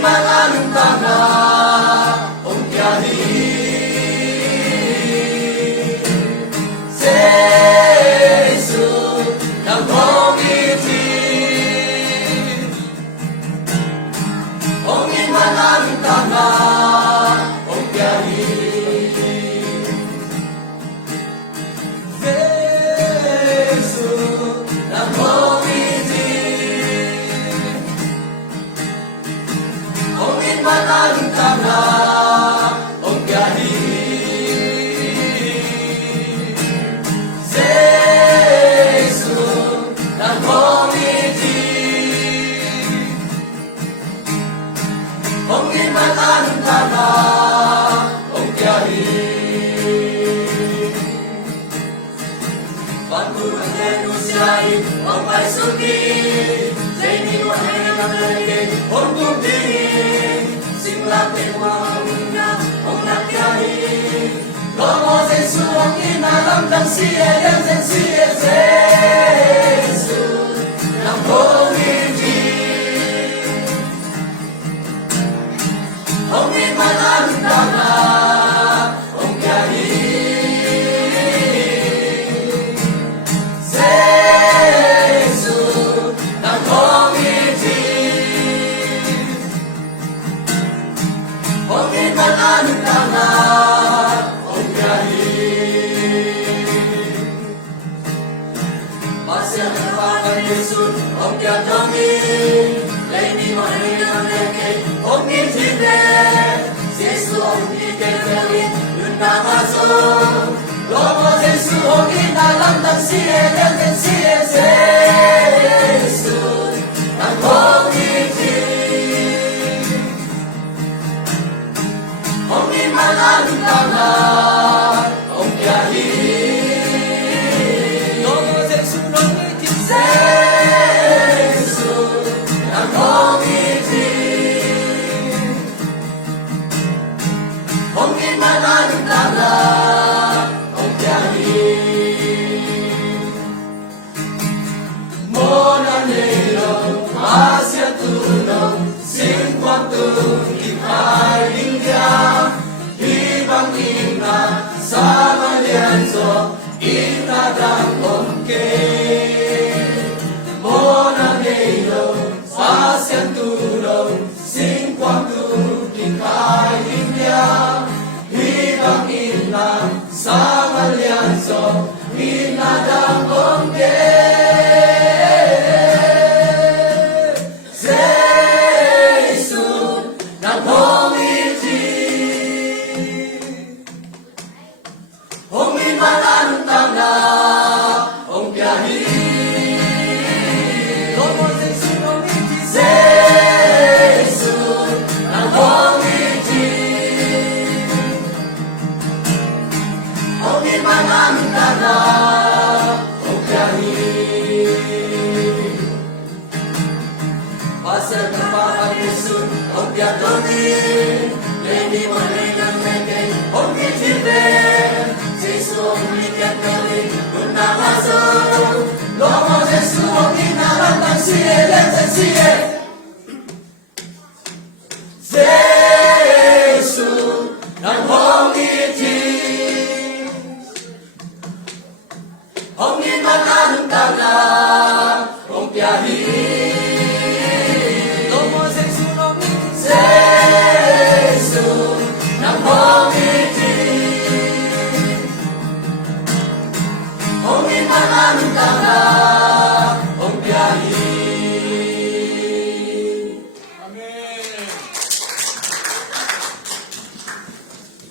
manganong tanga ong biyahe. Si Jesus nagpongiti ong manganong tanga ong biyahe. Si Jesus nagpongiti mananong tanga ong biyahe. Si Jesus nagpongiti ong mananong tanga ong biyahe. Pagkurang denusyay ang paisugi sa iniwanan ng nalagay ong kumpihin. Singlatin mga muna ang nakyahi. Como Jesus ang inalamdang siya yan sa siya Jesus ng pumiti. Ang imananong tanga ang biyahe. Jesus ng pumiti. Ang imananong tanga ang biyahe. Masya ng pagkayesun ang biyadami. Laini mo rin ang leke ang intinde. Si Jesus ang ikekawin yun na kaso. Lomo Jesus ang inalamdang siya yan din siya Jesus ang pumiti. Ang imananong tanga ang biyahe. Lomo Jesus ang ngiti. Jesus ang pumiti. Ang imananong tanga ang biyahe. Mona nilo Asya tulong singkwatong ikay India. Ibang ina sa malianso inadang omke. Mona nilo Asya tulong singkwatong ikay India. Ibang ina sa malianso inadang omke. Mananong tanga ang biyahe. Como Jesus ang ngiti. Jesus nagpongiti. Ang mananong tanga ang biyahe. Pasal ng pagkayesun ang biyadami. Leni mo rin ang leke ang ngiti. Jesus ang ikekawin yun na kaso. Lomo Jesus ang inalamdang siya yan sa siya Jesus ng pumiti. Ang imananong tanga ang biyahe.